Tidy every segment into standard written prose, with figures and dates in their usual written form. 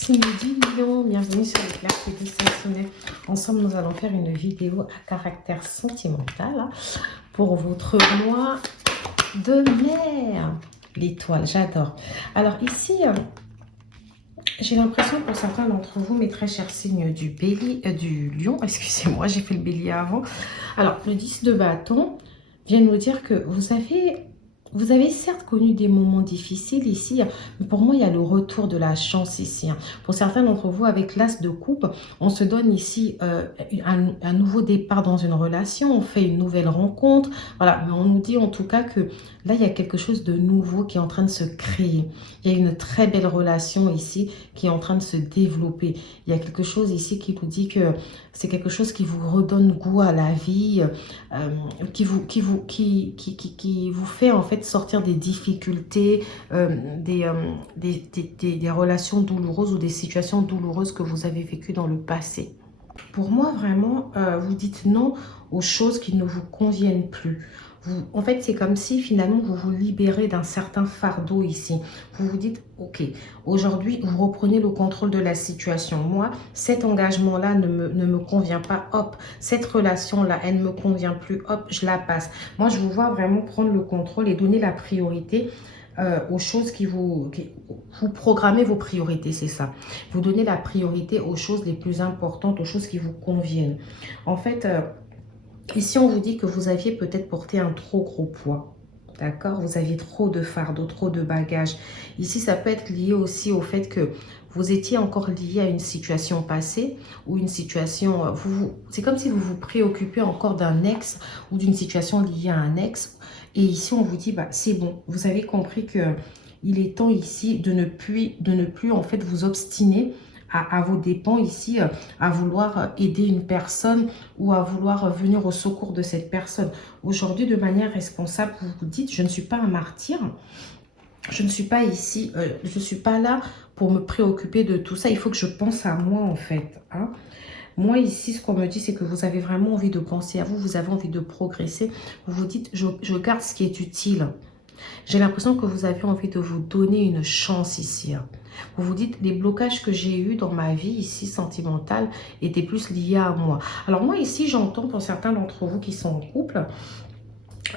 signe du lion, bienvenue sur les clartés du Saint-Solaire. Ensemble, nous allons faire une vidéo à caractère sentimental pour votre mois de mai. L'étoile, j'adore. Alors ici, j'ai l'impression pour certains d'entre vous, mes très chers signes du lion, excusez-moi, j'ai fait le bélier avant. Alors, le 10 de bâton vient nous dire que vous avez certes connu des moments difficiles ici, mais pour moi, il y a le retour de la chance ici. Pour certains d'entre vous, avec l'as de coupe, on se donne ici un nouveau départ dans une relation, on fait une nouvelle rencontre. Voilà, mais on nous dit en tout cas que là, il y a quelque chose de nouveau qui est en train de se créer. Il y a une très belle relation ici qui est en train de se développer. Il y a quelque chose ici qui nous dit que c'est quelque chose qui vous redonne goût à la vie, qui vous fait en fait sortir des difficultés, des relations douloureuses ou des situations douloureuses que vous avez vécues dans le passé. Pour moi, vraiment, vous dites non aux choses qui ne vous conviennent plus. En fait, c'est comme si finalement vous vous libérez d'un certain fardeau ici. Vous vous dites, ok, aujourd'hui, vous reprenez le contrôle de la situation. Moi, cet engagement-là ne me convient pas, hop, cette relation-là, elle ne me convient plus, hop, je la passe. Moi, je vous vois vraiment prendre le contrôle et donner la priorité aux choses vous programmez vos priorités, c'est ça. Vous donnez la priorité aux choses les plus importantes, aux choses qui vous conviennent. En fait, ici, on vous dit que vous aviez peut-être porté un trop gros poids. D'accord? Vous aviez trop de fardeau, trop de bagages. Ici, ça peut être lié aussi au fait que vous étiez encore lié à une situation passée ou une situation... c'est comme si vous vous préoccupez encore d'un ex ou d'une situation liée à un ex. Et ici, on vous dit, bah, c'est bon. Vous avez compris que il est temps ici de ne plus en fait vous obstiner à vos dépens ici, à vouloir aider une personne ou à vouloir venir au secours de cette personne. Aujourd'hui, de manière responsable, vous vous dites, je ne suis pas un martyr, je ne suis pas ici, je ne suis pas là pour me préoccuper de tout ça, il faut que je pense à moi en fait. Hein. Moi ici, ce qu'on me dit, c'est que vous avez vraiment envie de penser à vous, vous avez envie de progresser, vous vous dites, je garde ce qui est utile. J'ai l'impression que vous avez envie de vous donner une chance ici. Vous vous dites, les blocages que j'ai eus dans ma vie ici sentimentale étaient plus liés à moi. Alors moi ici, j'entends pour certains d'entre vous qui sont en couple,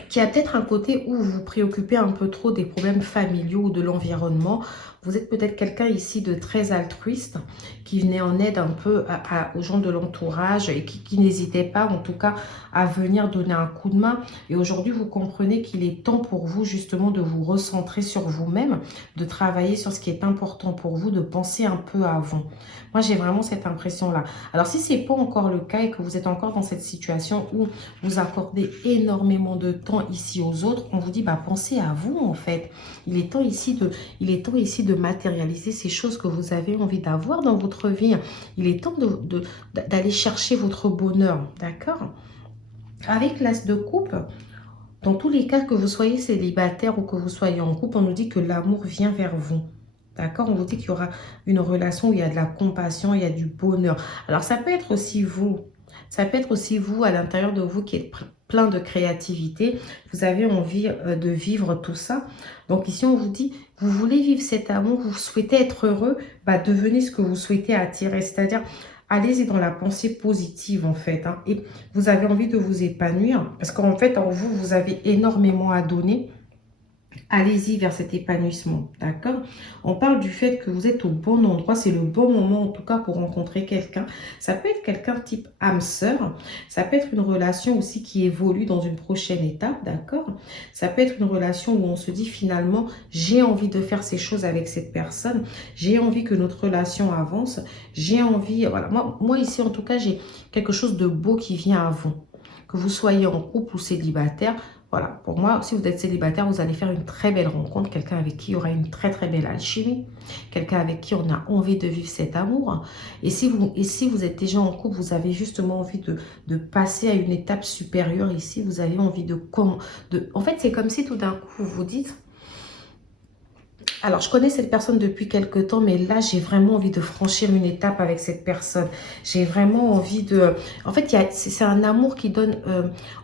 qu'il y a peut-être un côté où vous vous préoccupez un peu trop des problèmes familiaux ou de l'environnement. Vous êtes peut-être quelqu'un ici de très altruiste qui venait en aide un peu aux gens de l'entourage et qui n'hésitait pas en tout cas à venir donner un coup de main. Et aujourd'hui, vous comprenez qu'il est temps pour vous justement de vous recentrer sur vous-même, de travailler sur ce qui est important pour vous, de penser un peu à vous. Moi, j'ai vraiment cette impression-là. Alors, si ce n'est pas encore le cas et que vous êtes encore dans cette situation où vous accordez énormément de temps ici aux autres, on vous dit, bah, pensez à vous en fait. Il est temps ici de matérialiser ces choses que vous avez envie d'avoir dans votre vie. Il est temps d'aller chercher votre bonheur, d'accord? Avec l'as de coupe, dans tous les cas que vous soyez célibataire ou que vous soyez en couple, on nous dit que l'amour vient vers vous. D'accord? On vous dit qu'il y aura une relation où il y a de la compassion, il y a du bonheur. Alors, ça peut être aussi vous. Ça peut être aussi vous, à l'intérieur de vous, qui êtes plein de créativité. Vous avez envie de vivre tout ça. Donc ici, on vous dit, vous voulez vivre cet amour, vous souhaitez être heureux, bah, devenez ce que vous souhaitez attirer. C'est-à-dire, allez-y dans la pensée positive, en fait. Hein, et vous avez envie de vous épanouir. Parce qu'en fait, en vous, vous avez énormément à donner. Allez-y vers cet épanouissement, d'accord? On parle du fait que vous êtes au bon endroit, c'est le bon moment en tout cas pour rencontrer quelqu'un. Ça peut être quelqu'un type âme sœur, ça peut être une relation aussi qui évolue dans une prochaine étape, d'accord? Ça peut être une relation où on se dit finalement, j'ai envie de faire ces choses avec cette personne, j'ai envie que notre relation avance, j'ai envie, voilà. Moi ici en tout cas, j'ai quelque chose de beau qui vient à vous. Que vous soyez en couple ou célibataire, voilà, pour moi, si vous êtes célibataire, vous allez faire une très belle rencontre, quelqu'un avec qui il y aura une très très belle alchimie, quelqu'un avec qui on a envie de vivre cet amour. Et si vous êtes déjà en couple, vous avez justement envie de passer à une étape supérieure ici, vous avez envie En fait, c'est comme si tout d'un coup, vous vous dites, alors, je connais cette personne depuis quelque temps, mais là, j'ai vraiment envie de franchir une étape avec cette personne. J'ai vraiment envie de... En fait, c'est un amour qui donne...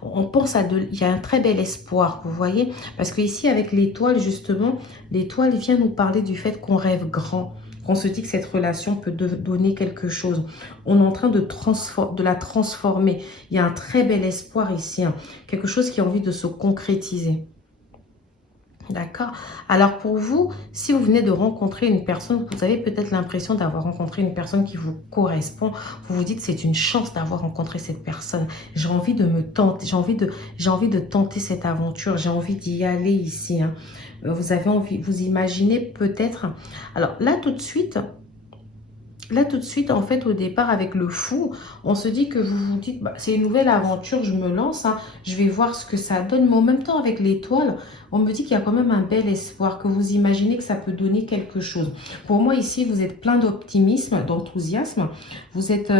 on pense à il y a un très bel espoir, vous voyez? Parce que ici, avec l'étoile, justement, l'étoile vient nous parler du fait qu'on rêve grand, qu'on se dit que cette relation peut donner quelque chose. On est en train de la transformer. Il y a un très bel espoir ici, hein. Quelque chose qui a envie de se concrétiser. D'accord. Alors pour vous, si vous venez de rencontrer une personne, vous avez peut-être l'impression d'avoir rencontré une personne qui vous correspond. Vous vous dites c'est une chance d'avoir rencontré cette personne. J'ai envie de me tenter, j'ai envie de tenter cette aventure. J'ai envie d'y aller ici, hein. Vous avez envie, vous imaginez peut-être. Alors là tout de suite. Là, tout de suite, en fait, au départ, avec le fou, on se dit que vous vous dites, bah, c'est une nouvelle aventure, je me lance, hein, je vais voir ce que ça donne. Mais en même temps, avec l'étoile, on me dit qu'il y a quand même un bel espoir, que vous imaginez que ça peut donner quelque chose. Pour moi, ici, vous êtes plein d'optimisme, d'enthousiasme. Vous êtes...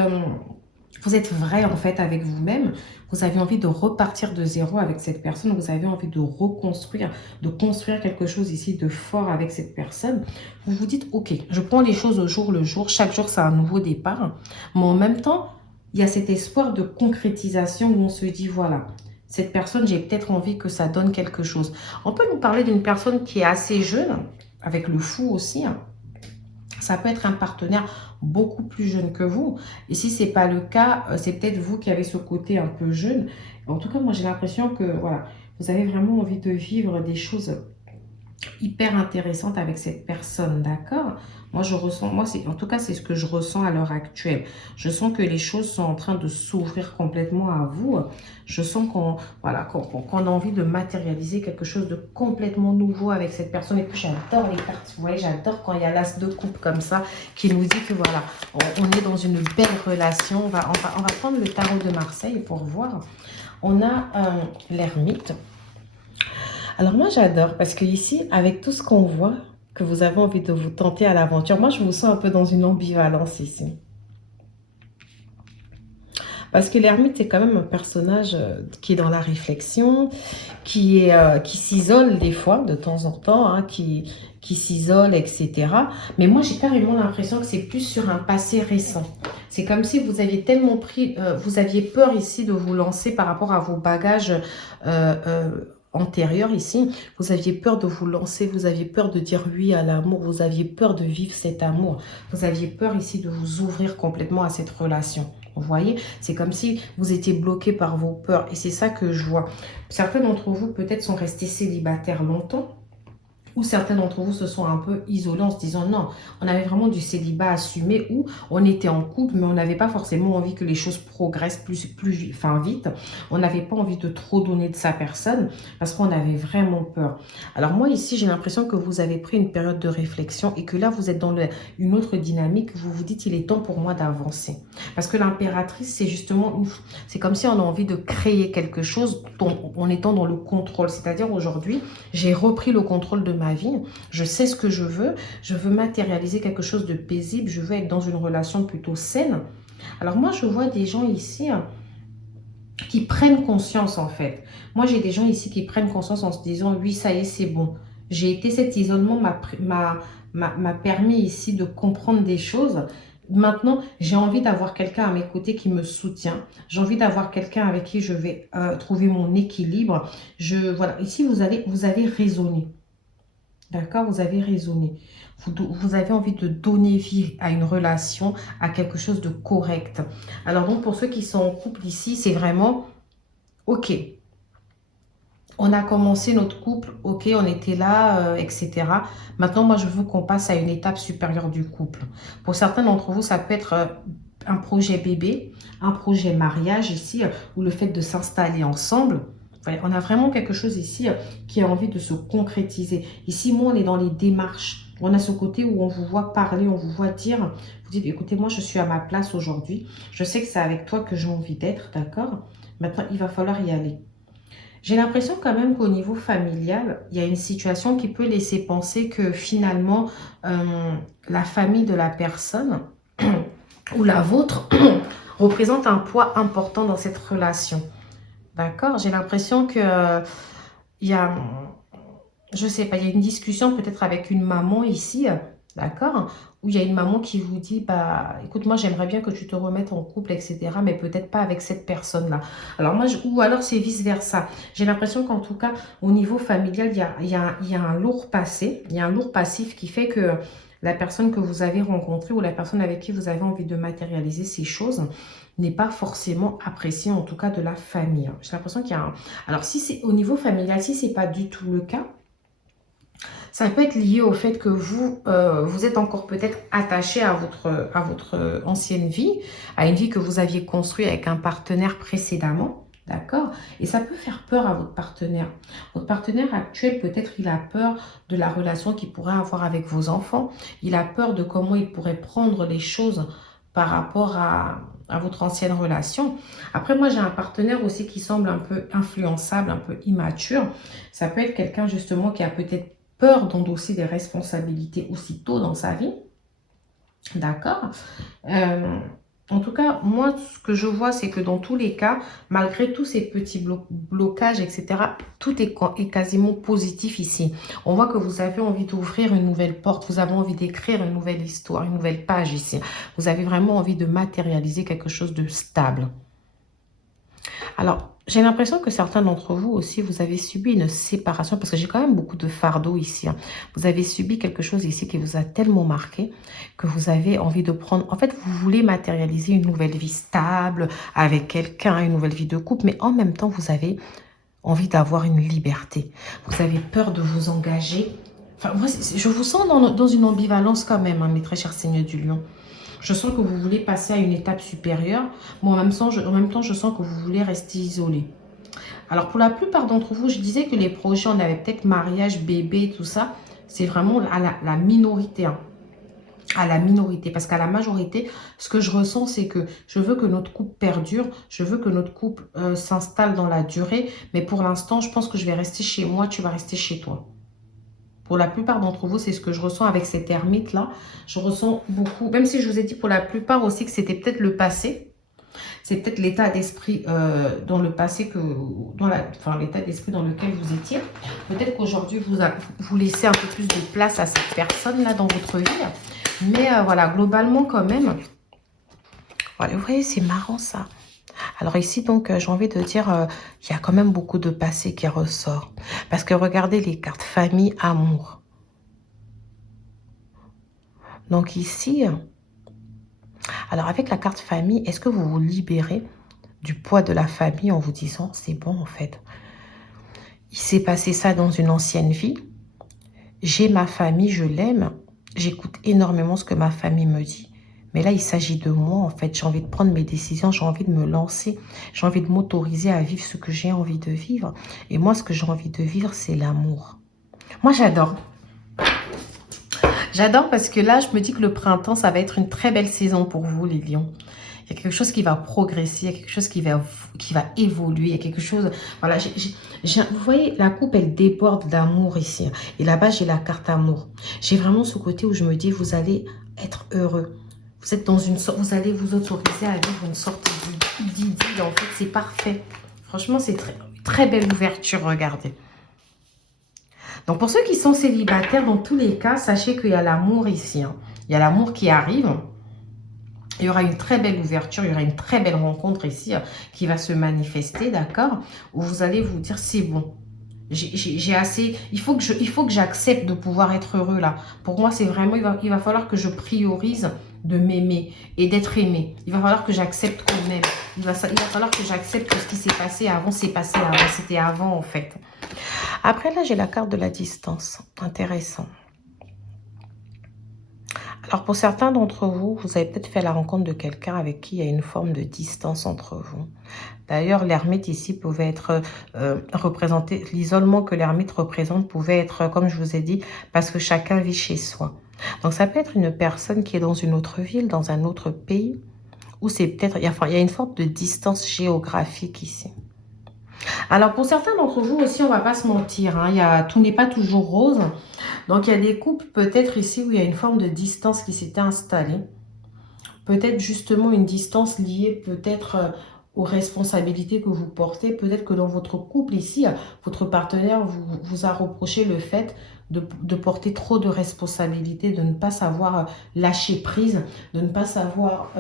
vous êtes vrai en fait avec vous-même, vous avez envie de repartir de zéro avec cette personne, vous avez envie de reconstruire, de construire quelque chose ici de fort avec cette personne. Vous vous dites, ok, je prends les choses au jour le jour, chaque jour c'est un nouveau départ, mais en même temps, il y a cet espoir de concrétisation où on se dit, voilà, cette personne, j'ai peut-être envie que ça donne quelque chose. On peut nous parler d'une personne qui est assez jeune, avec le fou aussi, hein. Ça peut être un partenaire beaucoup plus jeune que vous. Et si ce n'est pas le cas, c'est peut-être vous qui avez ce côté un peu jeune. En tout cas, moi, j'ai l'impression que voilà, vous avez vraiment envie de vivre des choses hyper intéressantes avec cette personne, d'accord? Moi, je ressens, en tout cas, c'est ce que je ressens à l'heure actuelle. Je sens que les choses sont en train de s'ouvrir complètement à vous. Je sens qu'on voilà, qu'on a envie de matérialiser quelque chose de complètement nouveau avec cette personne. Et puis, j'adore les cartes. Vous voyez, j'adore quand il y a l'as de coupe comme ça qui nous dit que voilà, on est dans une belle relation. On va prendre le tarot de Marseille pour voir. On a l'ermite. Alors moi j'adore parce que ici, avec tout ce qu'on voit, que vous avez envie de vous tenter à l'aventure, moi je vous sens un peu dans une ambivalence ici. Parce que l'ermite c'est quand même un personnage qui est dans la réflexion, qui s'isole des fois, de temps en temps, hein, qui s'isole, etc. Mais moi j'ai carrément l'impression que c'est plus sur un passé récent. C'est comme si vous aviez tellement pris, vous aviez peur ici de vous lancer par rapport à vos bagages antérieur ici, vous aviez peur de vous lancer, vous aviez peur de dire oui à l'amour, vous aviez peur de vivre cet amour, vous aviez peur ici de vous ouvrir complètement à cette relation. Vous voyez, c'est comme si vous étiez bloqué par vos peurs et c'est ça que je vois. Certains d'entre vous peut-être sont restés célibataires longtemps. Ou certains d'entre vous se sont un peu isolés en se disant non, on avait vraiment du célibat assumé ou on était en couple mais on n'avait pas forcément envie que les choses progressent vite. On n'avait pas envie de trop donner de sa personne parce qu'on avait vraiment peur. Alors moi ici j'ai l'impression que vous avez pris une période de réflexion et que là vous êtes dans une autre dynamique. Vous vous dites il est temps pour moi d'avancer. Parce que l'impératrice c'est justement, c'est comme si on a envie de créer quelque chose en étant dans le contrôle. C'est-à-dire aujourd'hui j'ai repris le contrôle de ma vie, je sais ce que je veux matérialiser quelque chose de paisible, je veux être dans une relation plutôt saine. Alors moi je vois des gens ici qui prennent conscience en fait. Moi j'ai des gens ici qui prennent conscience en se disant oui ça y est c'est bon. J'ai été, cet isolement m'a permis ici de comprendre des choses. Maintenant, j'ai envie d'avoir quelqu'un à mes côtés qui me soutient. J'ai envie d'avoir quelqu'un avec qui je vais trouver mon équilibre. Voilà, ici, vous avez raisonné. D'accord? Vous avez raisonné. Vous avez envie de donner vie à une relation, à quelque chose de correct. Alors donc, pour ceux qui sont en couple ici, c'est vraiment, ok, on a commencé notre couple, ok, on était là, etc. Maintenant, moi, je veux qu'on passe à une étape supérieure du couple. Pour certains d'entre vous, ça peut être un projet bébé, un projet mariage ici, ou le fait de s'installer ensemble. On a vraiment quelque chose ici qui a envie de se concrétiser. Ici, moi, on est dans les démarches. On a ce côté où on vous voit parler, on vous voit dire, vous dites, écoutez, moi, je suis à ma place aujourd'hui. Je sais que c'est avec toi que j'ai envie d'être, d'accord? Maintenant, il va falloir y aller. J'ai l'impression quand même qu'au niveau familial, il y a une situation qui peut laisser penser que finalement, la famille de la personne ou la vôtre représente un poids important dans cette relation. D'accord? J'ai l'impression que il y a, je sais pas, il y a une discussion peut-être avec une maman ici, d'accord? Où il y a une maman qui vous dit, bah, écoute, moi j'aimerais bien que tu te remettes en couple, etc. Mais peut-être pas avec cette personne-là. Alors moi, ou alors c'est vice-versa. J'ai l'impression qu'en tout cas, au niveau familial, il y a un lourd passé, il y a un lourd passif qui fait que la personne que vous avez rencontrée ou la personne avec qui vous avez envie de matérialiser ces choses n'est pas forcément appréciée, en tout cas de la famille. J'ai l'impression qu'il y a un... Alors, si c'est au niveau familial, si ce n'est pas du tout le cas, ça peut être lié au fait que vous, vous êtes encore peut-être attaché à votre ancienne vie, à une vie que vous aviez construite avec un partenaire précédemment. D'accord? Et ça peut faire peur à votre partenaire. Votre partenaire actuel, peut-être il a peur de la relation qu'il pourrait avoir avec vos enfants. Il a peur de comment il pourrait prendre les choses par rapport à votre ancienne relation. Après, moi, j'ai un partenaire aussi qui semble un peu influençable, un peu immature. Ça peut être quelqu'un justement qui a peut-être peur d'endosser des responsabilités aussitôt dans sa vie. D'accord? En tout cas, moi, ce que je vois, c'est que dans tous les cas, malgré tous ces petits blocages, etc., tout est quasiment positif ici. On voit que vous avez envie d'ouvrir une nouvelle porte, vous avez envie d'écrire une nouvelle histoire, une nouvelle page ici. Vous avez vraiment envie de matérialiser quelque chose de stable. Alors, j'ai l'impression que certains d'entre vous aussi, vous avez subi une séparation, parce que j'ai quand même beaucoup de fardeau ici. Vous avez subi quelque chose ici qui vous a tellement marqué que vous avez envie de prendre... En fait, vous voulez matérialiser une nouvelle vie stable avec quelqu'un, une nouvelle vie de couple, mais en même temps, vous avez envie d'avoir une liberté. Vous avez peur de vous engager. Enfin, moi, je vous sens dans une ambivalence quand même, mes très chers seigneurs du lion. Je sens que vous voulez passer à une étape supérieure, mais en même temps, je sens que vous voulez rester isolé. Alors, pour la plupart d'entre vous, je disais que les projets, on avait peut-être mariage, bébé, tout ça. C'est vraiment à la minorité. À la minorité. Parce qu'à la majorité, ce que je ressens, c'est que je veux que notre couple perdure. Je veux que notre couple s'installe dans la durée. Mais pour l'instant, je pense que je vais rester chez moi. Tu vas rester chez toi. Pour la plupart d'entre vous, c'est ce que je ressens avec cette ermite-là. Je ressens beaucoup, même si je vous ai dit pour la plupart aussi que c'était peut-être le passé. C'est peut-être l'état d'esprit dans le passé, l'état d'esprit dans lequel vous étiez. Peut-être qu'aujourd'hui, vous laissez un peu plus de place à cette personne-là dans votre vie. Mais voilà, globalement quand même, voilà, vous voyez, c'est marrant ça. Alors ici, donc, j'ai envie de dire, il y a quand même beaucoup de passé qui ressort. Parce que regardez les cartes famille, amour. Donc ici, alors avec la carte famille, est-ce que vous vous libérez du poids de la famille en vous disant, c'est bon en fait. Il s'est passé ça dans une ancienne vie. J'ai ma famille, je l'aime. J'écoute énormément ce que ma famille me dit. Mais là, il s'agit de moi, en fait. J'ai envie de prendre mes décisions, j'ai envie de me lancer. J'ai envie de m'autoriser à vivre ce que j'ai envie de vivre. Et moi, ce que j'ai envie de vivre, c'est l'amour. Moi, j'adore. J'adore parce que là, je me dis que le printemps, ça va être une très belle saison pour vous, les lions. Il y a quelque chose qui va progresser, il y a quelque chose qui va évoluer, il y a quelque chose... Voilà, vous voyez, la coupe, elle déborde d'amour ici. Et là-bas, j'ai la carte amour. J'ai vraiment ce côté où je me dis, vous allez être heureux. Vous êtes dans une sorte... Vous allez vous autoriser à vivre une sorte d'idylle. En fait, c'est parfait. Franchement, c'est très belle ouverture, regardez. Donc, pour ceux qui sont célibataires, dans tous les cas, sachez qu'il y a l'amour ici. Il y a l'amour qui arrive. Il y aura une très belle ouverture, il y aura une très belle rencontre ici qui va se manifester, d'accord? Où vous allez vous dire, c'est bon. J'ai assez... Il faut que j'accepte de pouvoir être heureux là. Pour moi, c'est vraiment... Il va falloir que je priorise de m'aimer et d'être aimé. Il va falloir que j'accepte qu'on m'aime. Il va falloir que j'accepte que ce qui s'est passé avant, c'est passé avant. C'était avant, en fait. Après, là, j'ai la carte de la distance. Intéressant. Alors, pour certains d'entre vous, vous avez peut-être fait la rencontre de quelqu'un avec qui il y a une forme de distance entre vous. D'ailleurs, l'ermite ici pouvait être représenté, l'isolement que l'ermite représente pouvait être, comme je vous ai dit, parce que chacun vit chez soi. Donc, ça peut être une personne qui est dans une autre ville, dans un autre pays, ou c'est peut-être, il y a une forme de distance géographique ici. Alors, pour certains d'entre vous aussi, on ne va pas se mentir, tout n'est pas toujours rose. Donc, il y a des couples peut-être ici où il y a une forme de distance qui s'était installée. Peut-être justement une distance liée peut-être aux responsabilités que vous portez. Peut-être que dans votre couple ici, votre partenaire vous a reproché le fait de porter trop de responsabilités, de ne pas savoir lâcher prise, de ne pas savoir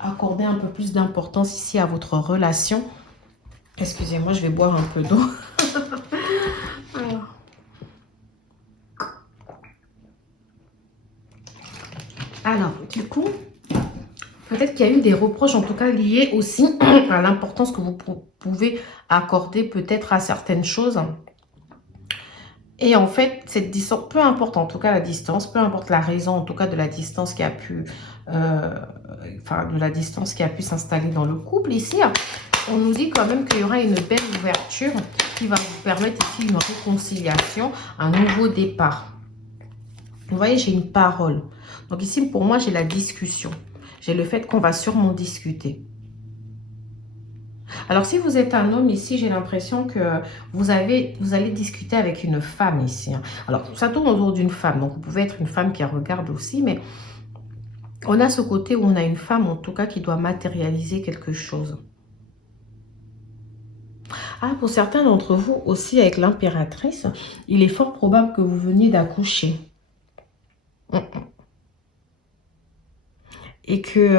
accorder un peu plus d'importance ici à votre relation. Excusez-moi, je vais boire un peu d'eau. Alors. Alors, du coup, peut-être qu'il y a eu des reproches, en tout cas liés aussi à l'importance que vous pouvez accorder peut-être à certaines choses. Et en fait, cette distance, peu importe en tout cas la distance, peu importe la raison en tout cas de la distance qui a pu, s'installer dans le couple ici, on nous dit quand même qu'il y aura une belle ouverture qui va vous permettre ici une réconciliation, un nouveau départ. Vous voyez, j'ai une parole. Donc ici, pour moi, j'ai la discussion. J'ai le fait qu'on va sûrement discuter. Alors, si vous êtes un homme ici, j'ai l'impression que vous allez discuter avec une femme ici. Alors, ça tourne autour d'une femme. Donc, vous pouvez être une femme qui regarde aussi, mais on a ce côté où on a une femme, en tout cas, qui doit matérialiser quelque chose. Ah, pour certains d'entre vous aussi, avec l'impératrice, il est fort probable que vous veniez d'accoucher. Et qu'il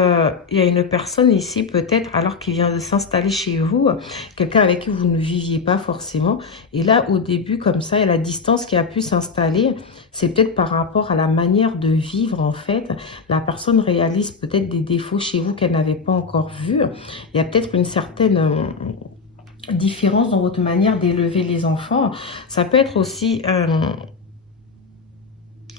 y a une personne ici, peut-être, alors qui vient de s'installer chez vous, quelqu'un avec qui vous ne viviez pas forcément. Et là, au début, comme ça, il y a la distance qui a pu s'installer. C'est peut-être par rapport à la manière de vivre, en fait. La personne réalise peut-être des défauts chez vous qu'elle n'avait pas encore vus. Il y a peut-être une certaine différence dans votre manière d'élever les enfants. Ça peut être aussi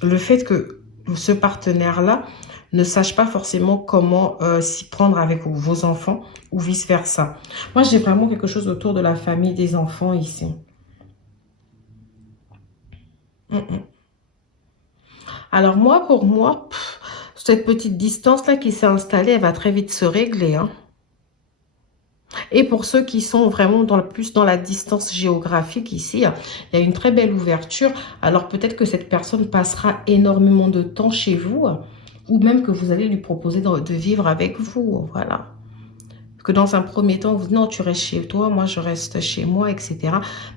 le fait que ce partenaire-là ne sache pas forcément comment s'y prendre avec vos enfants ou vice-versa. Moi, j'ai vraiment quelque chose autour de la famille des enfants ici. Alors moi, pour moi, cette petite distance-là qui s'est installée, elle va très vite se régler. Hein. Et pour ceux qui sont vraiment plus dans la distance géographique ici, il y a une très belle ouverture. Alors peut-être que cette personne passera énormément de temps chez vous, ou même que vous allez lui proposer de vivre avec vous, voilà. Que dans un premier temps, non, tu restes chez toi, moi je reste chez moi, etc.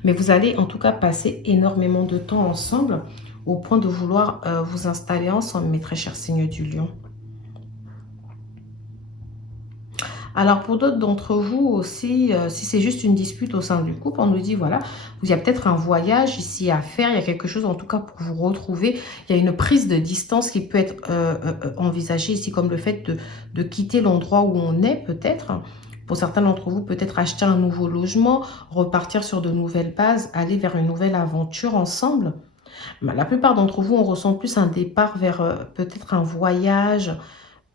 Mais vous allez en tout cas passer énormément de temps ensemble, au point de vouloir vous installer ensemble, mes très chers signes du lion. Alors, pour d'autres d'entre vous aussi, si c'est juste une dispute au sein du couple, on nous dit, voilà, il y a peut-être un voyage ici à faire, il y a quelque chose en tout cas pour vous retrouver. Il y a une prise de distance qui peut être envisagée ici, comme le fait de quitter l'endroit où on est peut-être. Pour certains d'entre vous, peut-être acheter un nouveau logement, repartir sur de nouvelles bases, aller vers une nouvelle aventure ensemble. La plupart d'entre vous, on ressent plus un départ vers peut-être un voyage,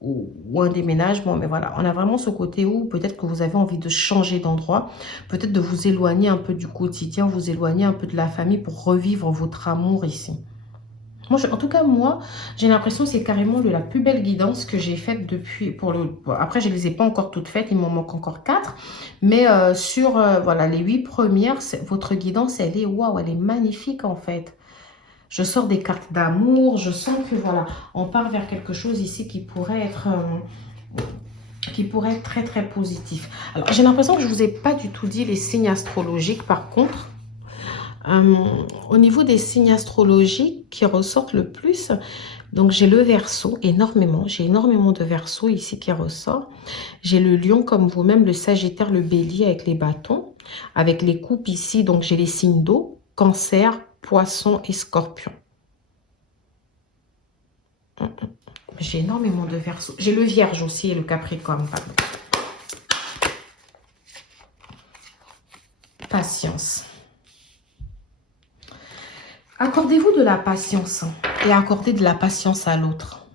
ou un déménagement, mais voilà, on a vraiment ce côté où peut-être que vous avez envie de changer d'endroit, peut-être de vous éloigner un peu du quotidien, vous éloigner un peu de la famille pour revivre votre amour ici. Moi, en tout cas, moi, j'ai l'impression que c'est carrément la plus belle guidance que j'ai faite depuis, après, je ne les ai pas encore toutes faites, il m'en manque encore 4, mais sur, voilà, les 8 premières, votre guidance, elle est, waouh, elle est magnifique en fait. Je sors des cartes d'amour, je sens que voilà, on part vers quelque chose ici qui pourrait être très très positif. Alors j'ai l'impression que je ne vous ai pas du tout dit les signes astrologiques par contre. Au niveau des signes astrologiques qui ressortent le plus, donc j'ai le Verseau, j'ai énormément de Verseau ici qui ressort. J'ai le Lion comme vous-même, le Sagittaire, le Bélier avec les bâtons, avec les coupes ici, donc j'ai les signes d'eau, Cancer, Poisson et Scorpion. J'ai énormément de Verseau. J'ai le Vierge aussi et le Capricorne. Pardon. Patience. Accordez-vous de la patience et accordez de la patience à l'autre.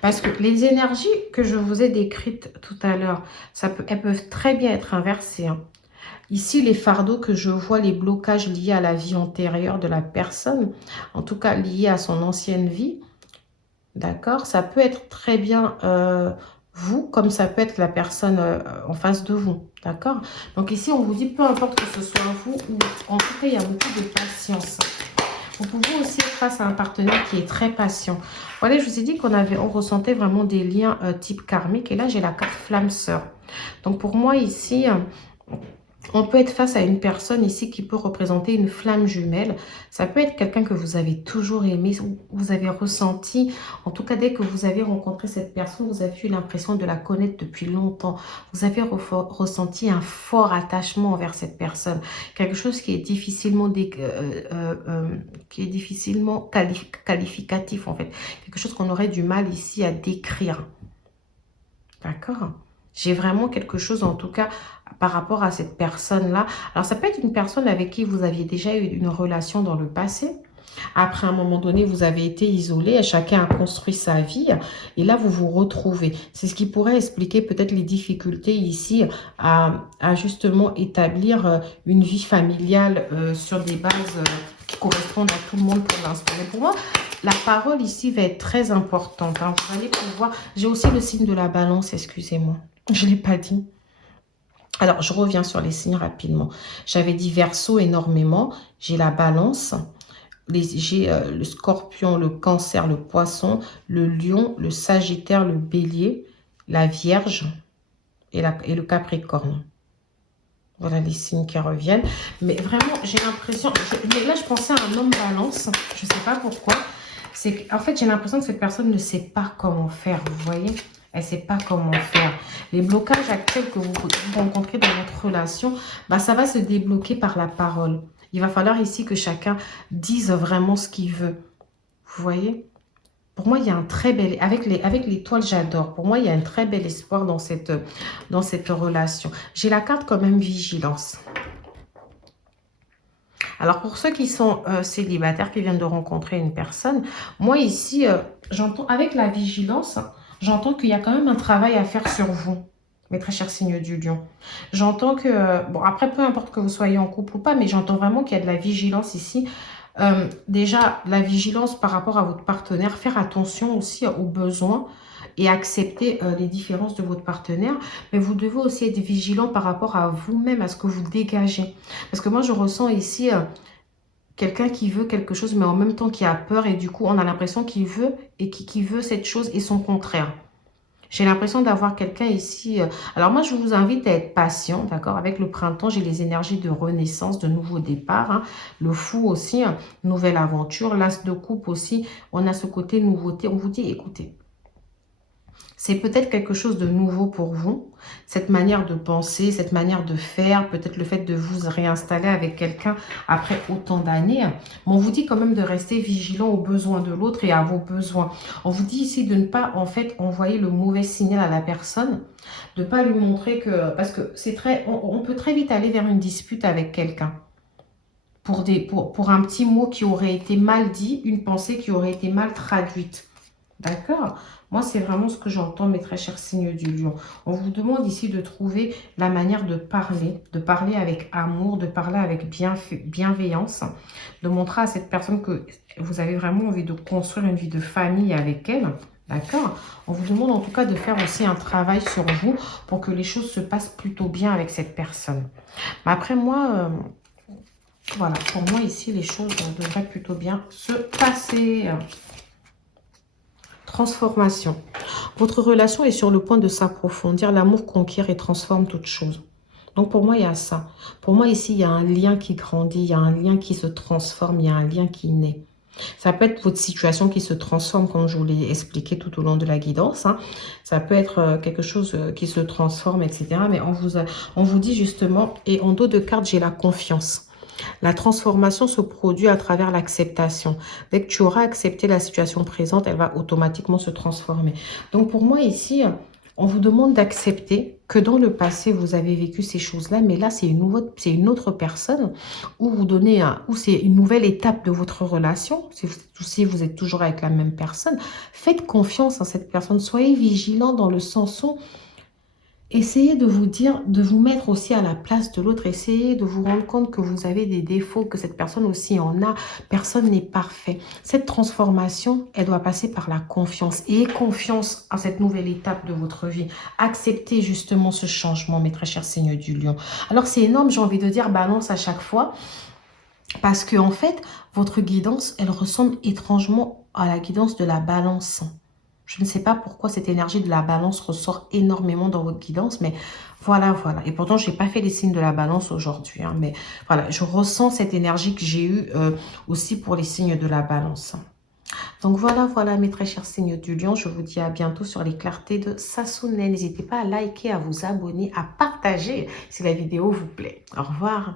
Parce que les énergies que je vous ai décrites tout à l'heure, elles peuvent très bien être inversées. Hein. Ici, les fardeaux que je vois, les blocages liés à la vie antérieure de la personne, en tout cas liés à son ancienne vie, d'accord, ça peut être très bien vous, comme ça peut être la personne en face de vous, d'accord. Donc ici, on vous dit, peu importe que ce soit vous, ou en tout cas, il y a beaucoup de patience. Vous pouvez aussi être face à un partenaire qui est très patient. Voilà, je vous ai dit on ressentait vraiment des liens type karmique. Et là, j'ai la carte flamme sœur. Donc pour moi, ici... On peut être face à une personne ici qui peut représenter une flamme jumelle. Ça peut être quelqu'un que vous avez toujours aimé, ou vous avez ressenti. En tout cas, dès que vous avez rencontré cette personne, vous avez eu l'impression de la connaître depuis longtemps. Vous avez ressenti un fort attachement envers cette personne. Quelque chose qui est difficilement, qualificatif en fait. Quelque chose qu'on aurait du mal ici à décrire. D'accord? J'ai vraiment quelque chose, en tout cas, par rapport à cette personne-là. Alors, ça peut être une personne avec qui vous aviez déjà eu une relation dans le passé. Après, à un moment donné, vous avez été isolé, chacun a construit sa vie. Et là, vous vous retrouvez. C'est ce qui pourrait expliquer peut-être les difficultés ici à justement établir une vie familiale sur des bases qui correspondent à tout le monde pour l'instant. Mais pour moi, la parole ici va être très importante. Hein. Vous allez pouvoir... J'ai aussi le signe de la balance, excusez-moi. Je ne l'ai pas dit. Alors, je reviens sur les signes rapidement. J'avais dit Verseau énormément. J'ai la balance. J'ai le scorpion, le cancer, le poisson, le lion, le sagittaire, le bélier, la vierge et le capricorne. Voilà les signes qui reviennent. Mais vraiment, j'ai l'impression... Là, je pensais à un homme balance. Je ne sais pas pourquoi. En fait, j'ai l'impression que cette personne ne sait pas comment faire, vous voyez. Elle ne sait pas comment faire. Les blocages actuels que vous rencontrez dans votre relation, bah, ça va se débloquer par la parole. Il va falloir ici que chacun dise vraiment ce qu'il veut. Vous voyez? Pour moi, il y a un très bel... Avec l'étoile, j'adore. Pour moi, il y a un très bel espoir dans cette relation. J'ai la carte quand même vigilance. Alors, pour ceux qui sont célibataires, qui viennent de rencontrer une personne, moi ici, j'entends, avec la vigilance, j'entends qu'il y a quand même un travail à faire sur vous, mes très chers signes du lion. J'entends que, bon, après, peu importe que vous soyez en couple ou pas, mais j'entends vraiment qu'il y a de la vigilance ici. Déjà, la vigilance par rapport à votre partenaire, faire attention aussi aux besoins et accepter les différences de votre partenaire. Mais vous devez aussi être vigilant par rapport à vous-même, à ce que vous dégagez. Parce que moi, je ressens ici quelqu'un qui veut quelque chose, mais en même temps qui a peur. Et du coup, on a l'impression qu'il veut et qui veut cette chose et son contraire. J'ai l'impression d'avoir quelqu'un ici. Alors moi, je vous invite à être patient, d'accord? Avec le printemps, j'ai les énergies de renaissance, de nouveau départ. Hein. Le fou aussi, hein, nouvelle aventure. L'as de coupe aussi, on a ce côté nouveauté. On vous dit, écoutez, c'est peut-être quelque chose de nouveau pour vous, cette manière de penser, cette manière de faire, peut-être le fait de vous réinstaller avec quelqu'un après autant d'années. Mais on vous dit quand même de rester vigilant aux besoins de l'autre et à vos besoins. On vous dit ici de ne pas en fait envoyer le mauvais signal à la personne, de ne pas lui montrer que... Parce que c'est très, on peut très vite aller vers une dispute avec quelqu'un. Pour un petit mot qui aurait été mal dit, une pensée qui aurait été mal traduite. D'accord? Moi, c'est vraiment ce que j'entends, mes très chers signes du lion. On vous demande ici de trouver la manière de parler avec amour, de parler avec bienveillance, de montrer à cette personne que vous avez vraiment envie de construire une vie de famille avec elle. D'accord? On vous demande en tout cas de faire aussi un travail sur vous pour que les choses se passent plutôt bien avec cette personne. Mais après, moi... voilà, pour moi ici, les choses devraient plutôt bien se passer. Transformation. Votre relation est sur le point de s'approfondir. L'amour conquiert et transforme toute chose. Donc pour moi, il y a ça. Pour moi, ici, il y a un lien qui grandit, il y a un lien qui se transforme, il y a un lien qui naît. Ça peut être votre situation qui se transforme, comme je vous l'ai expliqué tout au long de la guidance. Hein. Ça peut être quelque chose qui se transforme, etc. Mais on vous dit justement, et en dos de carte, j'ai la confiance. La transformation se produit à travers l'acceptation. Dès que tu auras accepté la situation présente, elle va automatiquement se transformer. Donc pour moi ici, on vous demande d'accepter que dans le passé, vous avez vécu ces choses-là, mais là, c'est une autre personne où où c'est une nouvelle étape de votre relation. Si vous êtes toujours avec la même personne, faites confiance à cette personne. Soyez vigilant dans le sens où essayez de vous dire, de vous mettre aussi à la place de l'autre. Essayez de vous rendre compte que vous avez des défauts, que cette personne aussi en a. Personne n'est parfait. Cette transformation, elle doit passer par la confiance. Ayez confiance à cette nouvelle étape de votre vie. Acceptez justement ce changement, mes très chers signes du lion. Alors, c'est énorme, j'ai envie de dire balance à chaque fois. Parce que en fait, votre guidance, elle ressemble étrangement à la guidance de la balance. Je ne sais pas pourquoi cette énergie de la balance ressort énormément dans votre guidance, mais voilà, voilà. Et pourtant, je n'ai pas fait les signes de la balance aujourd'hui, hein, mais voilà, je ressens cette énergie que j'ai eue aussi pour les signes de la balance. Donc voilà, voilà mes très chers signes du lion, je vous dis à bientôt sur les clartés de Sassonet. N'hésitez pas à liker, à vous abonner, à partager si la vidéo vous plaît. Au revoir.